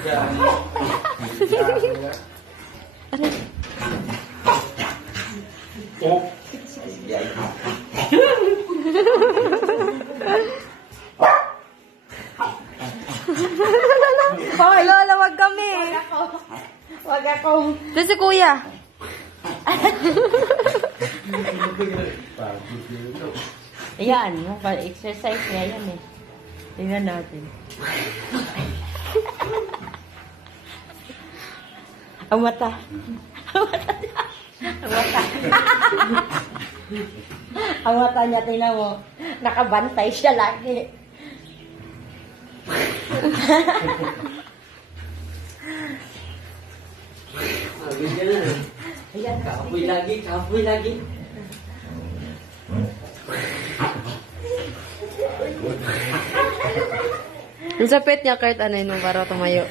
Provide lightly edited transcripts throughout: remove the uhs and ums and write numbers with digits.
Oh. Hoy, Lola, wag kami. Wag ako. Ito si Kuya. Ayan, exercise niya yan eh. Tingnan natin. Ang mata. Ang mata niya. Ang mata. Ang mata niya, tingnan mo. Nakabantay siya lagi. Ayan, kapoy lagi, kapoy lagi. Ang sapit niya kahit ano yun para tumayo.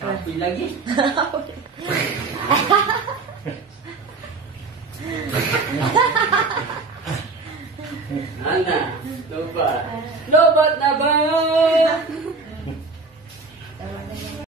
Kapoy lagi. Ana, lobat. Lobat na ba?